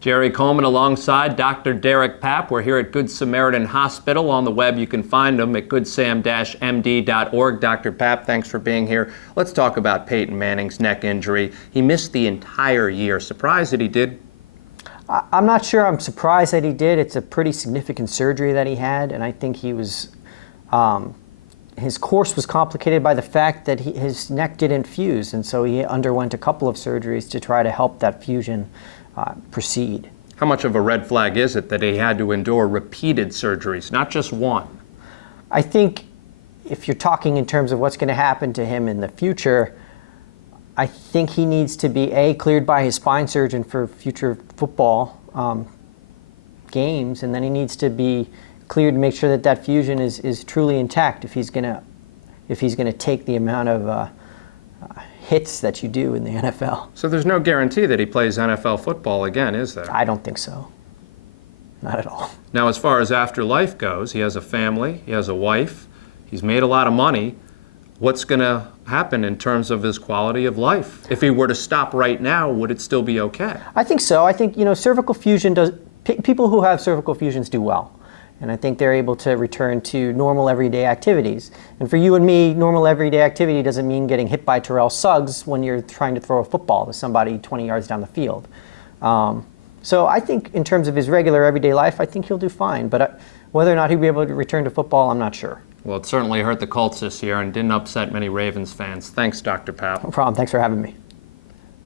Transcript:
Jerry Coleman alongside Dr. Derek Papp. We're here at Good Samaritan Hospital. On the web, you can find them at goodsam-md.org. Dr. Papp, thanks for being here. Let's talk about Peyton Manning's neck injury. He missed the entire year. Surprised that he did? I'm not sure I'm surprised that he did. It's a pretty significant surgery that he had, and I think he was, his course was complicated by the fact that his neck didn't fuse, and so he underwent a couple of surgeries to try to help that fusion proceed. How much of a red flag is it that he had to endure repeated surgeries, not just one? I think if you're talking in terms of what's going to happen to him in the future, I think he needs to be, A, cleared by his spine surgeon for future football games, and then he needs to be cleared to make sure that that fusion is truly intact if he's going to take the amount of hits that you do in the NFL. So there's no guarantee that he plays NFL football again, is there? I don't think so. Not at all. Now, as far as afterlife goes, he has a family, he has a wife, he's made a lot of money. What's going to happen in terms of his quality of life? If he were to stop right now, would it still be okay? I think so. I think, cervical fusion does, people who have cervical fusions do well. And I think they're able to return to normal everyday activities. And for you and me, normal everyday activity doesn't mean getting hit by Terrell Suggs when you're trying to throw a football to somebody 20 yards down the field. So I think in terms of his regular everyday life, I think he'll do fine. But whether or not he'll be able to return to football, I'm not sure. Well, it certainly hurt the Colts this year and didn't upset many Ravens fans. Thanks, Dr. Papp. No problem. Thanks for having me.